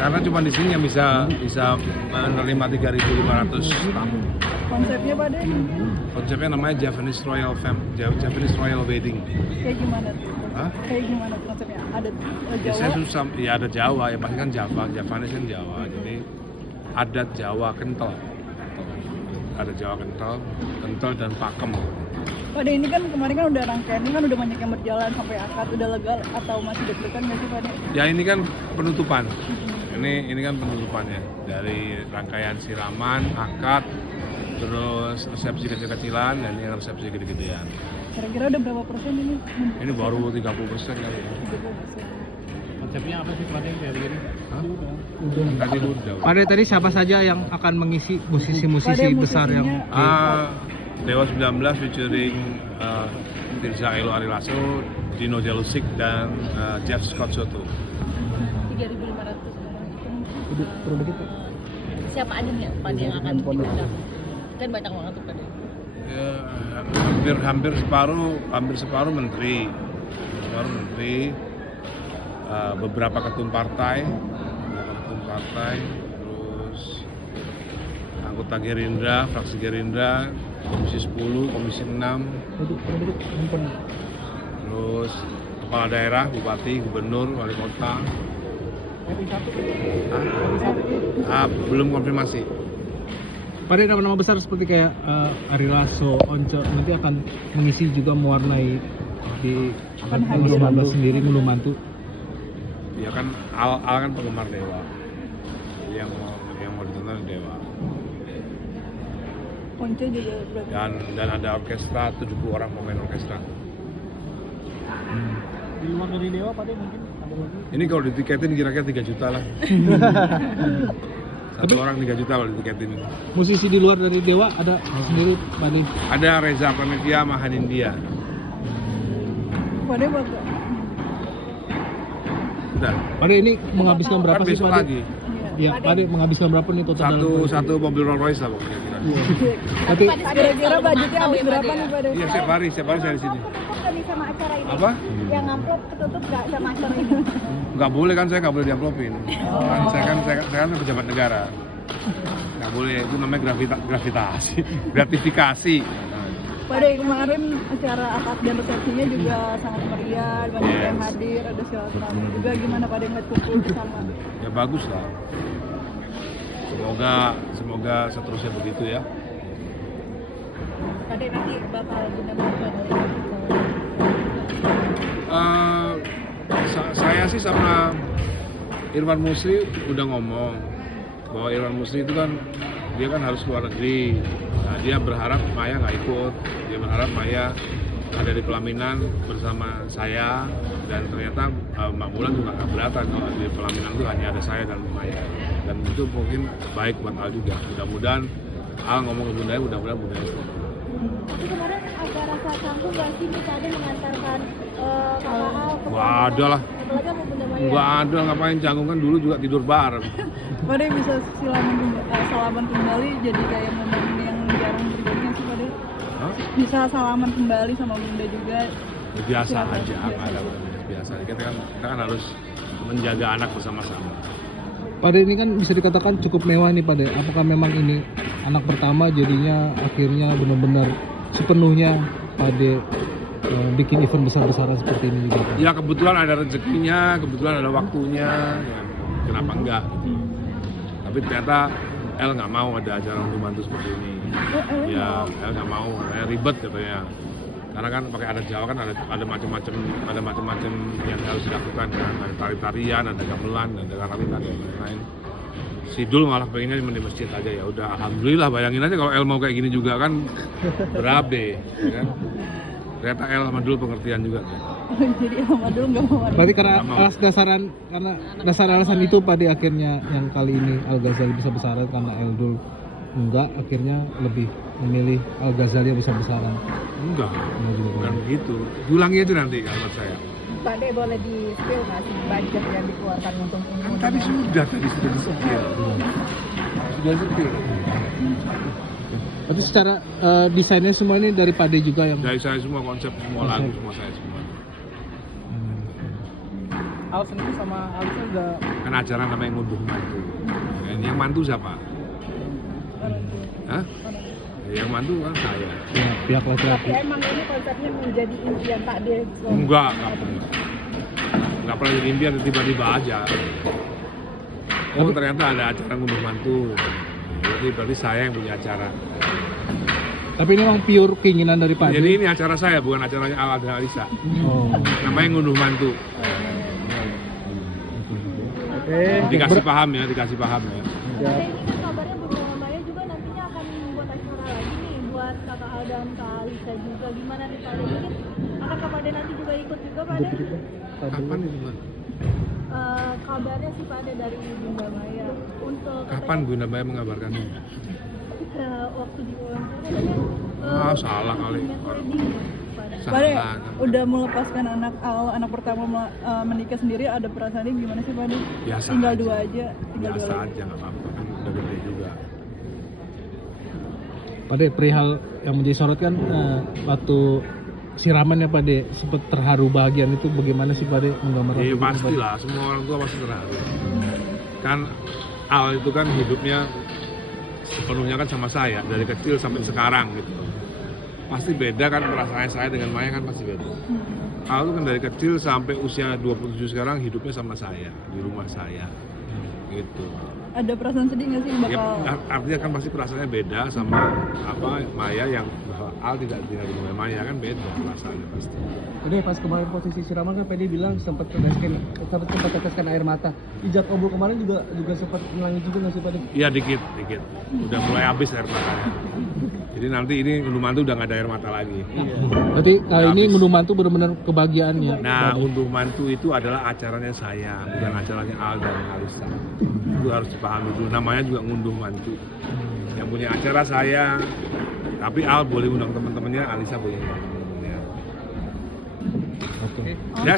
Karena cuma di sini yang bisa menerima 3.500 tamu. Konsepnya Pak De? Konsepnya namanya Japanese Royal Wedding. Kayak gimana tuh? Hah? Kayak gimana tuh konsepnya? Ada Biasanya Jawa? susah, ya ada Jawa, ya pasti kan Javanese kan Jawa. Jadi adat Jawa kental. Ada Jawa kental dan pakem. Pak De, ini kan kemarin kan udah rangkaian, ini kan udah banyak yang berjalan sampai akad, udah legal atau masih deg-degan nggak sih Pak De? Ya ini kan penutupan. Ini kan penutupannya dari rangkaian siraman, akad, terus resepsi kecil-kecilan dan ini resepsi gede-gedean. Kira-kira udah berapa persen ini? Ini baru 30% kali ya. 30%. Konsepnya apa sih Pak De dari ini? Hah? Tadi udah. Pada tadi siapa saja yang akan mengisi musisi-musisi Pada besar yang Dewa 19 featuring Tirza Elo Ari Lasso, Dino Jalusik dan Jeff Scott Soto. 3.500 begitu. siapa aja nih Pak De yang akan diundang? Kan banyak banget tuh Pak De. Ya, hampir separuh menteri, beberapa ketum partai, terus anggota Gerindra, fraksi Gerindra, Komisi 10, Komisi 6, terus kepala daerah, bupati, gubernur, wali kota. Belum konfirmasi. Pada nama-nama besar seperti kayak Ari Lasso, Once nanti akan mengisi juga mewarnai di hadir. 2019 sendiri Mulumantu. Ya kan Al kan penggemar Dewa. Jadi yang mau ditonton Dewa. Ponce juga berarti. Dan ada orkestra, 70 orang pemain orkestra. Di luar dari Dewa Pak De mungkin ada lagi? Ini kalau ditiketin kira-kira 3 juta lah. Satu orang 3 juta kalau ditiketin. Musisi di luar dari Dewa ada sendiri Pak De. Ada Reza Pranetia sama Hanindia. Pak De bakal. Udah. Pak De ini menghabiskan berapa Kan sih besok Pak De? lagi. Iya, Pak De menghabiskan berapa nih total Satu mobil Rolls Royce lah pokoknya kira-kira. Tapi Kira-kira budgetnya habis berapa nih Pak De? Iya setiap hari saya di sini. Ketutup nggak nih sama acara ini? Apa? Yang amplop ketutup nggak sama acara ini? Nggak boleh kan, saya nggak boleh diamplopin. Kan saya kan pejabat negara. Nggak boleh, itu namanya gratifikasi. Pak De, kemarin acara akad dan resepsinya juga sangat meriah, banyak yang hadir, ada silaturahmi juga. Gimana Pak De ngeliat kumpul bersama? Ya bagus lah. Semoga seterusnya begitu ya. Pak De nanti bakal benar-benar Saya sih sama Irwan Musli udah ngomong bahwa Irwan Musli itu kan dia kan harus keluar negeri. Nah, dia berharap Maya nggak ikut. Dia berharap Maya ada di pelaminan bersama saya dan ternyata Mbak Mulan juga nggak keberatan kalau di pelaminan itu hanya ada saya dan Maya. Dan itu mungkin baik buat Al juga. Mudah-mudahan Al ngomong ke Bundanya, mudah-mudahan Bundanya ikut. Tapi kemarin agak rasa canggung nggak sih bisa ada mengantarkan Kakak Al ke Nggak ada lah. apalagi sama Bunda Maya? Nggak ada, ngapain canggung kan dulu juga tidur bareng. Pak De bisa salaman kembali jadi kayak momen yang jarang terjadi nggak sih Pak De? Hah? Bisa salaman kembali sama Bunda juga. Ya, biasa aja, nggak ada biasa. Kita kan harus menjaga anak bersama-sama. Pak De ini kan bisa dikatakan cukup mewah nih Pak De. Apakah memang ini anak pertama jadinya akhirnya benar-benar sepenuhnya Pak De bikin event besar-besaran seperti ini juga? Pak? Ya kebetulan ada rezekinya, kebetulan ada waktunya, ya, kenapa enggak? Tapi ternyata El nggak mau ada acara untuk bantu seperti ini. Ya El nggak mau, kayak ribet katanya. Karena kan pakai adat Jawa kan ada macam-macam yang harus dilakukan kan, ada tari-tarian, ada gamelan, ada karawitan dan lain-lain. Si Dul malah pengennya cuma di masjid aja, ya udah alhamdulillah. Bayangin aja kalau El mau kayak gini juga kan berabe, ya kan? Ternyata El sama Dul pengertian juga kan. Jadi sama dulu nggak mau ada. Berarti karena dasar alasan itu Pak De akhirnya yang kali ini Al Ghazali bisa besaran karena Eldul enggak, akhirnya lebih memilih Al Ghazali yang bisa besaran. Enggak, bukan begitu. Ulangi aja nanti kalau saya. Pak De boleh di spill nggak sih budget yang dikeluarkan untuk ini? Kan tadi sudah di-spill. Sudah di-spill. Tapi secara desainnya semua ini dari Pak De juga yang Dari saya semua, konsep semua lagu semua saya semua. Al sendiri sama Alisa udah Kan acara namanya ngunduh mantu. Dan yang mantu siapa? Hah? Yang mantu kan saya. Ya, pihak Tapi laki-laki. emang ini konsepnya menjadi impian Pak De. Enggak pernah. Enggak pernah jadi impian, tiba-tiba aja. Oh ternyata ada acara ngunduh mantu. Jadi berarti saya yang punya acara. Tapi ini memang pure keinginan dari Pak Jadi De. ini acara saya, bukan acaranya Al dan Alisa. Oh. Namanya ngunduh mantu. Dikasih paham ya, dikasih paham ya. Nah, ini kan kabarnya Bunda Maya juga nantinya akan membuat acara lagi nih buat Kakak Al dan Kak Alisa juga. Gimana nih Pak De? Mungkin akan Pak De nanti juga ikut juga Pak De? Kapan itu, Mbak? Kabarnya sih Pak De dari Bunda Maya untuk Kapan Bunda Maya mengabarkan ini? waktu di wawancara Salah kali. Pak De, Salah. udah melepaskan anak Al, anak pertama menikah sendiri, ada perasaannya gimana sih Pak De? Biasa Tinggal aja. dua aja, tinggal Biasa dua lagi. aja, nggak apa-apa kan udah gede juga. Pak De, perihal yang menjadi sorot kan waktu siraman ya Pak De, sempat terharu bahagian itu bagaimana sih Pak De menggambarkan? Iya itu, Pak De? pastilah, semua orang tua pasti terharu. Kan Al itu kan hidupnya sepenuhnya kan sama saya dari kecil sampai sekarang gitu. Pasti beda kan perasaan saya dengan Maya kan pasti beda. Al itu kan dari kecil sampai usia 27 sekarang hidupnya sama saya di rumah saya gitu. Ada perasaan sedih nggak sih Ya, bakal? artinya kan pasti perasaannya beda sama Maya yang bahwa Al tidak tinggal di rumah Maya kan beda perasaannya pasti. Udah pas kemarin posisi siraman kan PD bilang sempat teteskan air mata. Ijak obrol kemarin juga sempat menangis juga nggak sih Pak De? Iya dikit. Udah mulai habis air matanya. Jadi nanti ini unduh mantu udah nggak ada air mata lagi. Berarti kali ini Habis. ngunduh mantu benar-benar kebahagiaannya. Nah, Pak De. unduh mantu itu adalah acaranya saya, bukan acaranya Al dan Alisa. Itu harus dipahami dulu. Namanya juga ngunduh mantu. Yang punya acara saya, tapi Al boleh undang teman-temannya, Alisa boleh undang teman-temannya. Oke. Ya.